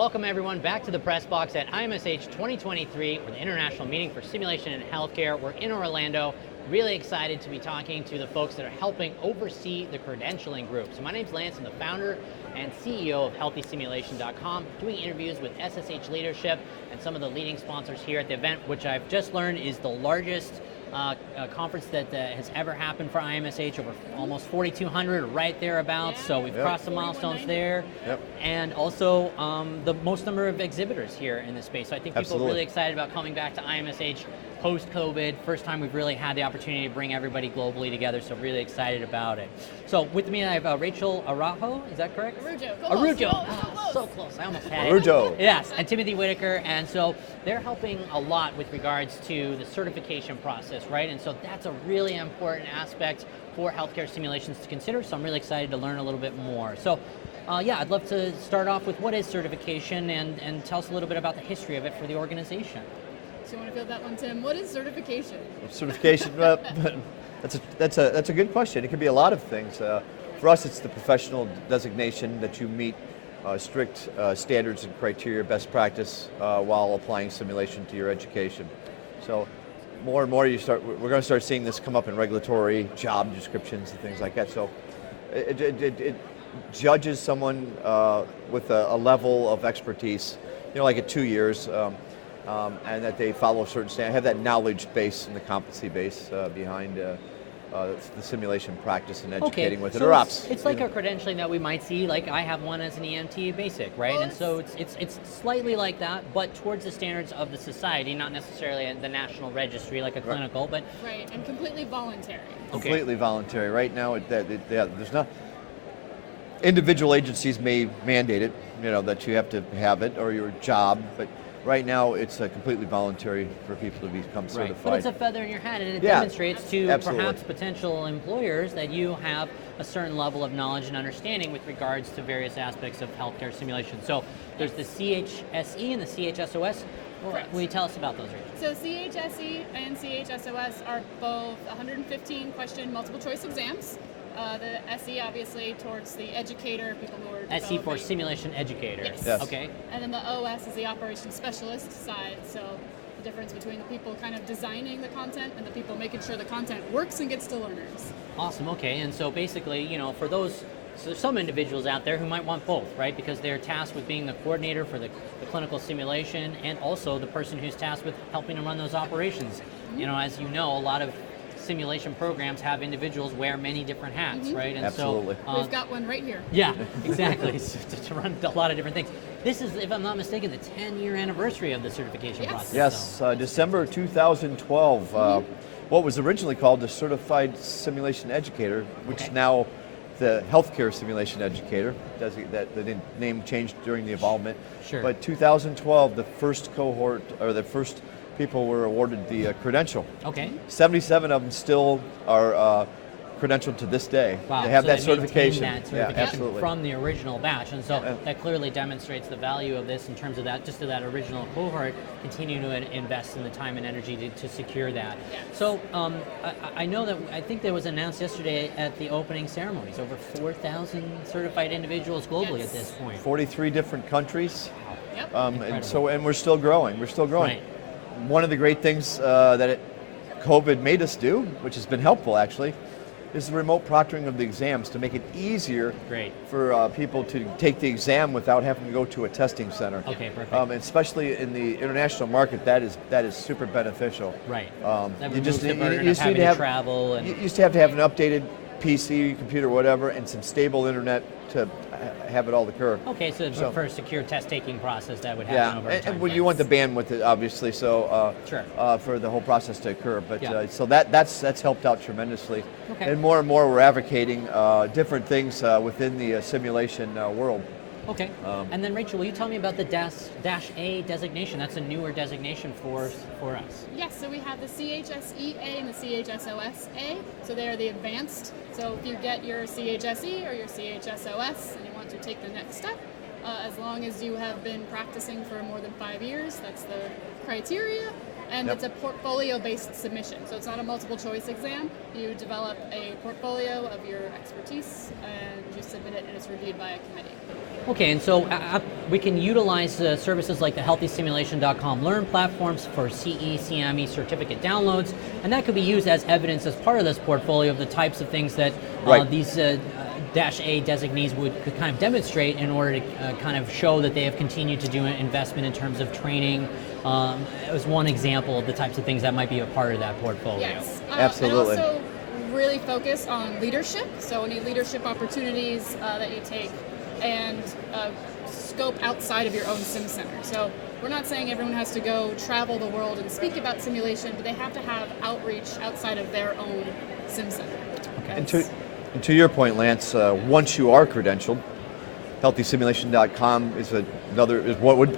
Welcome everyone back to the press box at IMSH 2023, or the International Meeting for Simulation in Healthcare. We're in Orlando. Really excited to be talking to the folks that are helping oversee the credentialing group. So my name's Lance, I'm the founder and CEO of HealthySimulation.com, doing interviews with SSH leadership and some of the leading sponsors here at the event, which I've just learned is the largest conference that has ever happened for IMSH, over almost 4,200, right thereabouts. Yeah. So we've crossed the milestones there. Yep. And also the most number of exhibitors here in this space. So I think people are really excited about coming back to IMSH post-COVID. First time we've really had the opportunity to bring everybody globally together, so really excited about it. So with me I have Rachel Araujo, is that correct? Araujo. So close, I almost had Araujo. it. Yes, and Timothy Whitaker, and so they're helping a lot with regards to the certification process, right? And so that's a really important aspect for healthcare simulations to consider, so I'm really excited to learn a little bit more. So yeah, I'd love to start off with what is certification, and tell us a little bit about the history of it for the organization. Do you want to field that one, Tim? What is certification? Certification, that's a good question. It can be a lot of things. For us, it's the professional designation that you meet strict standards and criteria, best practice, while applying simulation to your education. So more and more we're going to start seeing this come up in regulatory job descriptions and things like that. So it judges someone with a level of expertise, like at 2 years, and that they follow a certain standard, have that knowledge base and the competency base behind the simulation practice and educating with it, or ops. It's like a credentialing that we might see, like I have one as an EMT basic, right? Well, and so it's slightly like that, but towards the standards of the society, not necessarily the national registry like a clinical, but... Right, and completely voluntary. Completely voluntary. Right now, there's not... Individual agencies may mandate it, that you have to have it, or your job, but right now, it's completely voluntary for people to become certified. But it's a feather in your hat, and it demonstrates to perhaps potential employers that you have a certain level of knowledge and understanding with regards to various aspects of healthcare simulation. So there's the CHSE and the CHSOS. Will you tell us about those, Rachel? So CHSE and CHSOS are both 115 question multiple choice exams. The SE obviously towards the educator, people who are SE for simulation educator. Yes. Okay. And then the OS is the operations specialist side. So the difference between the people kind of designing the content and the people making sure the content works and gets to learners. Awesome. Okay. And so basically, for those, so there's some individuals out there who might want both, right? Because they're tasked with being the coordinator for the clinical simulation, and also the person who's tasked with helping to run those operations. Mm-hmm. As you know, a lot of simulation programs have individuals wear many different hats, right? And absolutely. So we've got one right here. Yeah, exactly. to run a lot of different things. This is, if I'm not mistaken, the 10-year anniversary of the certification process. Yes, December 2012. What was originally called the Certified Simulation Educator, which is now the Healthcare Simulation Educator. The name changed during the involvement. Sure. But 2012, the first cohort, or the first people were awarded the credential. Okay. 77 of them still are credentialed to this day. Wow. They have so that they certification. That certification absolutely. From the original batch, and so that clearly demonstrates the value of this in terms of that, just to that original cohort, continue to invest in the time and energy to secure that. Yes. So I know that, I think that was announced yesterday at the opening ceremonies, over 4,000 certified individuals globally at this point. 43 different countries. Yep. And we're still growing. Right. One of the great things that COVID made us do, which has been helpful actually, is the remote proctoring of the exams to make it easier for people to take the exam without having to go to a testing center. Okay, perfect. Especially in the international market, that is super beneficial. Right. You just need to travel. And you used to have an updated PC, computer, whatever, and some stable internet to have it all occur. Okay, so for a secure test-taking process, that would happen over time. And you want the bandwidth, obviously, so for the whole process to occur. But so that's helped out tremendously. Okay. And more we're advocating different things within the simulation world. Okay. And then Rachel, will you tell me about the Dash A designation? That's a newer designation for us. Yes, so we have the CHSE-A and the CHSOS-A, so they are the advanced. So if you get your CHSE or your CHSOS and you want to take the next step, as long as you have been practicing for more than 5 years, that's the criteria. And Yep. it's a portfolio-based submission, so it's not a multiple-choice exam. You develop a portfolio of your expertise, and you submit it, and it's reviewed by a committee. Okay, and so we can utilize services like the healthysimulation.com Learn platforms for CE, CME certificate downloads, and that could be used as evidence as part of this portfolio of the types of things that these Dash A designees could kind of demonstrate in order to kind of show that they have continued to do an investment in terms of training. It was one example of the types of things that might be a part of that portfolio. Yes, Absolutely. And also really focus on leadership, so any leadership opportunities that you take, and scope outside of your own sim center. So we're not saying everyone has to go travel the world and speak about simulation, but they have to have outreach outside of their own sim center. And to your point, Lance, once you are credentialed, healthysimulation.com is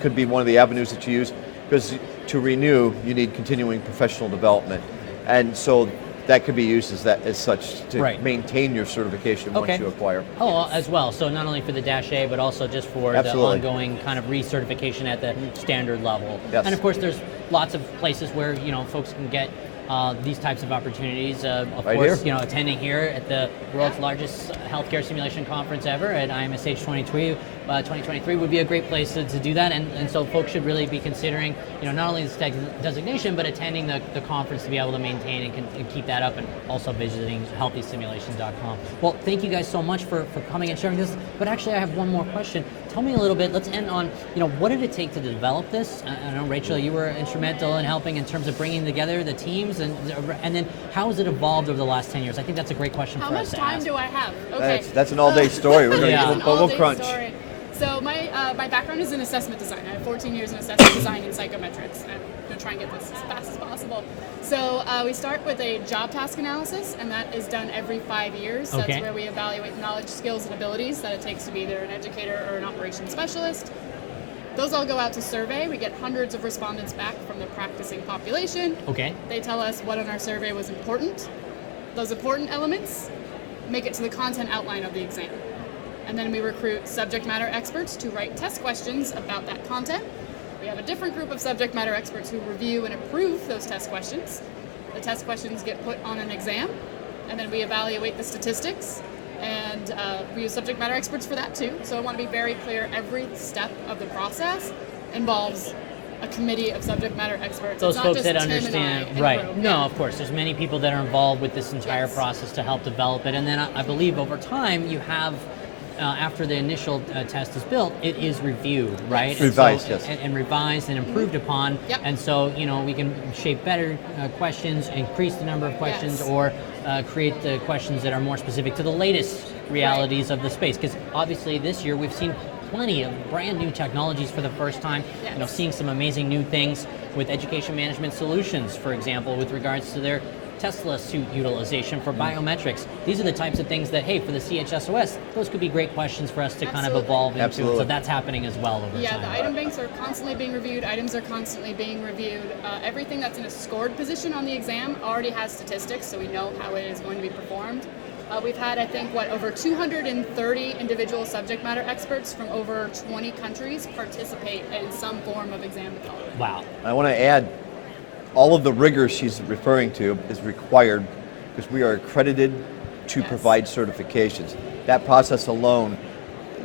could be one of the avenues that you use, because to renew, you need continuing professional development. And so that could be used as such to maintain your certification once you acquire. Oh, as well. So not only for the Dash A, but also just for the ongoing kind of recertification at the standard level. Yes. And of course, there's lots of places where folks can get these types of opportunities. Of course, attending here at the world's largest healthcare simulation conference ever at IMSH 2023 would be a great place to do that. And so folks should really be considering, not only this designation, but attending the conference to be able to maintain and keep that up, and also visiting healthysimulation.com. Well, thank you guys so much for coming and sharing this. But actually, I have one more question. Tell me a little bit, let's end on, what did it take to develop this? I know, Rachel, you were instrumental in helping in terms of bringing together the teams, and then how has it evolved over the last 10 years? I think that's a great question for us to ask. How much time do I have? Okay. That's an all-day story. We're going to we'll crunch. Story. So my background is in assessment design. I have 14 years in assessment design and psychometrics. I'm going to try and get this as fast as possible. So we start with a job task analysis, and that is done every 5 years. Okay. That's where we evaluate knowledge, skills, and abilities that it takes to be either an educator or an operations specialist. Those all go out to survey. We get hundreds of respondents back from the practicing population. Okay. They tell us what in our survey was important. Those important elements make it to the content outline of the exam. And then we recruit subject matter experts to write test questions about that content. We have a different group of subject matter experts who review and approve those test questions. The test questions get put on an exam, and then we evaluate the statistics, and we use subject matter experts for that too. So I want to be very clear, every step of the process involves a committee of subject matter experts. Those it's not folks just that Tim understand, and I in a right? room. No, of course. There's many people that are involved with this entire process to help develop it, and then I believe over time you have, after the initial test is built, it is reviewed, right? Revised, and so, yes. and revised and improved upon. Yep. And so, we can shape better questions, increase the number of questions, Yes. or create the questions that are more specific to the latest realities of the space. Because obviously this year we've seen plenty of brand new technologies for the first time. Yes. Seeing some amazing new things with education management solutions, for example, with regards to their Tesla suit utilization for biometrics. These are the types of things that, hey, for the CHSOS, those could be great questions for us to kind of evolve into. Absolutely. So that's happening as well over time. Yeah, the item banks are constantly being reviewed. Items are constantly being reviewed. Everything that's in a scored position on the exam already has statistics, so we know how it is going to be performed. We've had, I think, over 230 individual subject matter experts from over 20 countries participate in some form of exam development. Wow. I want to add, all of the rigor she's referring to is required because we are accredited to provide certifications. That process alone,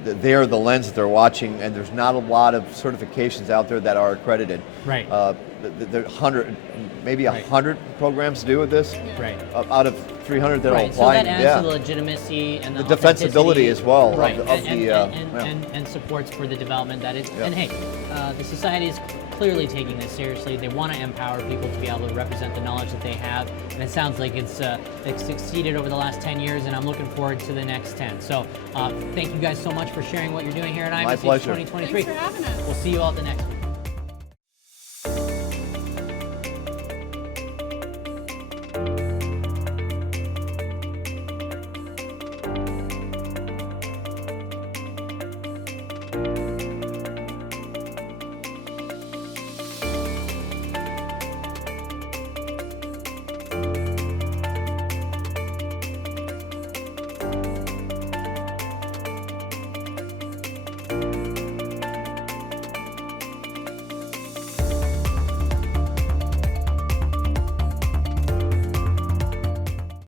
they're the lens that they're watching, and there's not a lot of certifications out there that are accredited. Right. There are maybe 100 programs to do with this. Right. Out of 300 that are Right, so applying. that adds to the legitimacy and the defensibility as well. Right, and and supports for the development that is. And hey, the society is clearly taking this seriously. They want to empower people to be able to represent the knowledge that they have, and it sounds like it's succeeded over the last 10 years, and I'm looking forward to the next 10. So thank you guys so much for sharing what you're doing here at IMSH 2023. Thanks for having us. We'll see you all at the next one.